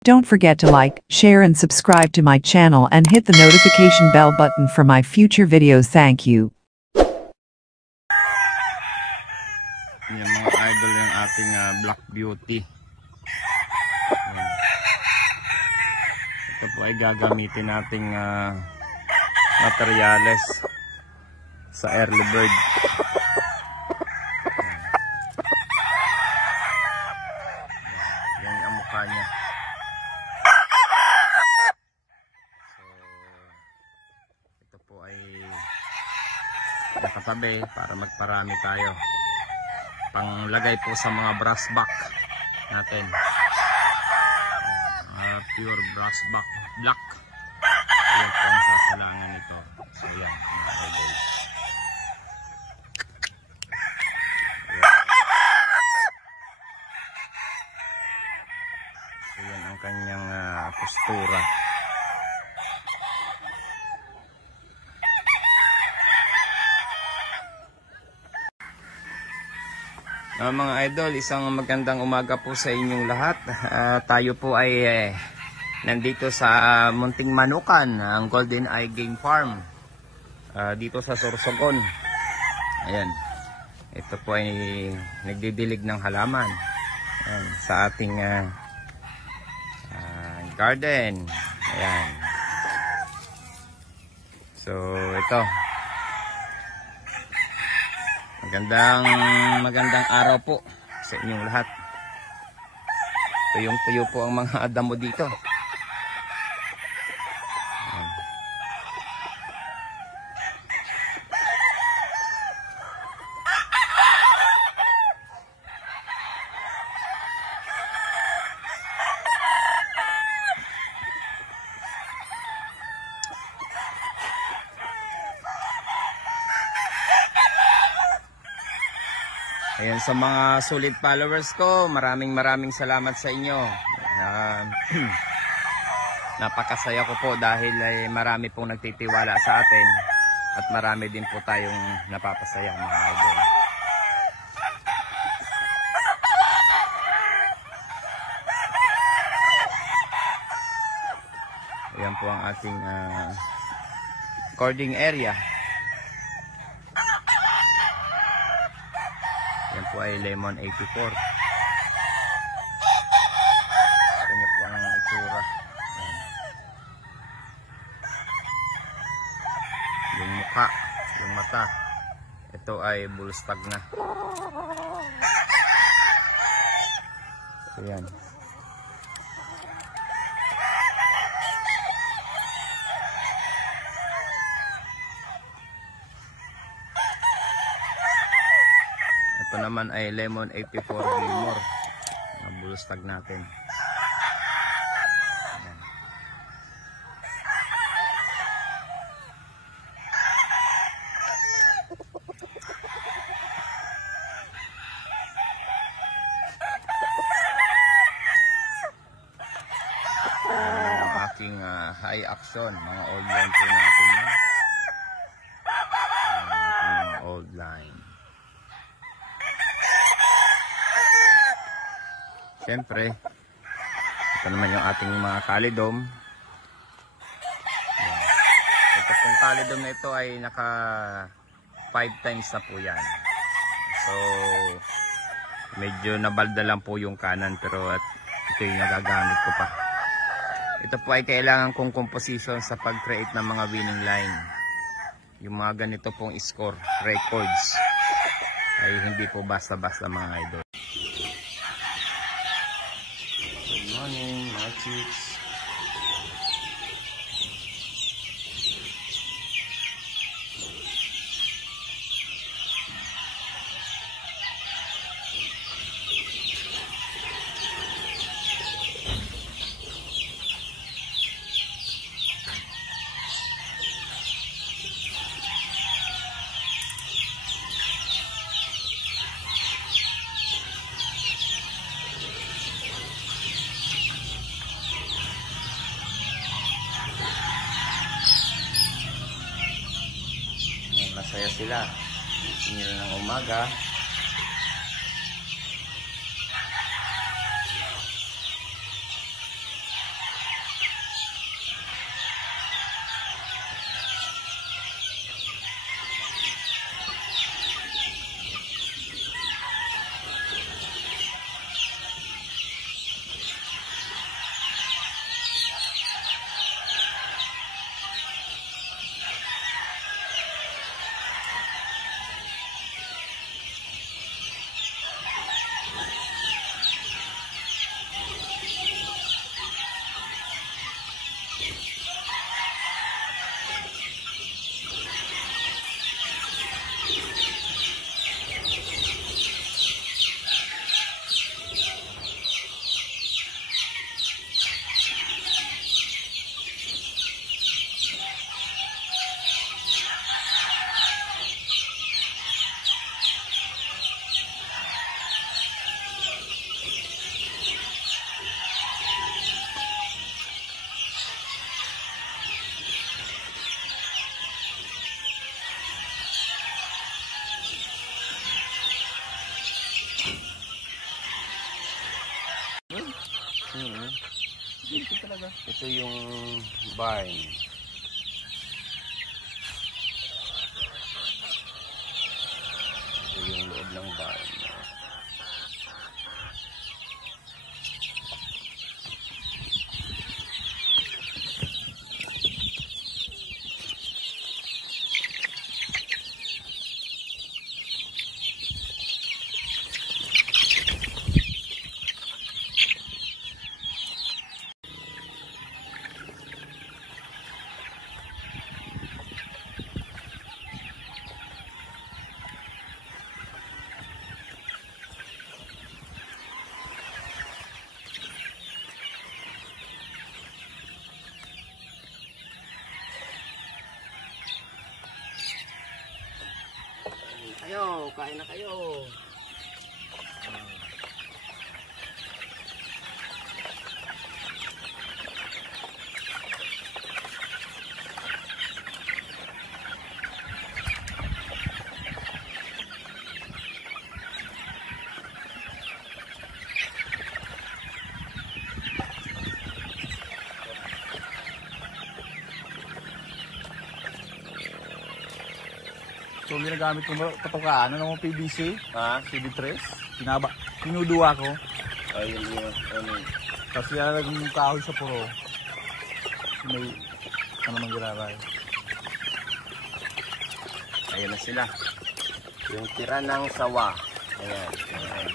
Don't forget to like, share and subscribe to my channel and hit the notification bell button for my future videos. Thank you. Yan mga idol yung ating Black Beauty. Ito po ay gagamitin nating materyales sa early bird. Yan ang mukha niya. So, ito po ay nakatabi para magparami tayo. Panglagay po sa mga brass back natin. Pure brass back black. Yan po ang sasalangan nito. So yan, mga idol. So yan ang kanyang postura. Mga idol, isang magandang umaga po sa inyong lahat. Tayo po ay nandito sa Munting Manukan, ang Golden Eye Game Farm, dito sa Sorsogon. Ayan, ito po ay nagdidilig ng halaman. Ayan, sa ating garden. Ayan. So ito, magandang araw po sa inyong lahat. Tuyong-tuyo po ang mga damo dito. Ayan, sa mga solid followers ko, maraming salamat sa inyo. Napakasaya ko po dahil marami pong nagtitiwala sa atin at marami din po tayong napapasaya, mga idol. Ayan po ang ating recording area. Yan po ay Lemon 84. Kanya po ang itsura. Yan. Yung mukha, yung mata. Ito ay bulstag na. So yan. Ito naman ay Lemon 84 Gilmore. Nabulustag natin. Ayan. Ayan ang aking high action. Mga old line po natin. Mga old line. Siyempre, ito naman yung ating mga kalidom. Ito pong kalidom na ito ay naka 5 times na po yan. So, medyo nabalda lang po yung kanan, pero at ito yung nagagamit ko pa. Ito po ay kailangan kong composition sa pag-create ng mga winning line. Yung mga ganito pong score, records, ay hindi po basta-basta, mga idol. Morning, mga chicks. Masaya sila. Sinira ng umaga. Ito talaga. Ito yung barn. Ito yung loob ng barn. Kayo, kain na kayo. So, ginagamit ko patukaan. Ano ng PVC? Ha? CD3. Pinuduwa ko. Ayun yun. Ano? Tapos nilalagay yung kahoy sa puro. May ano nang giraray. Ayan na sila. Yung tira ng sawa. Ayan. Ayan.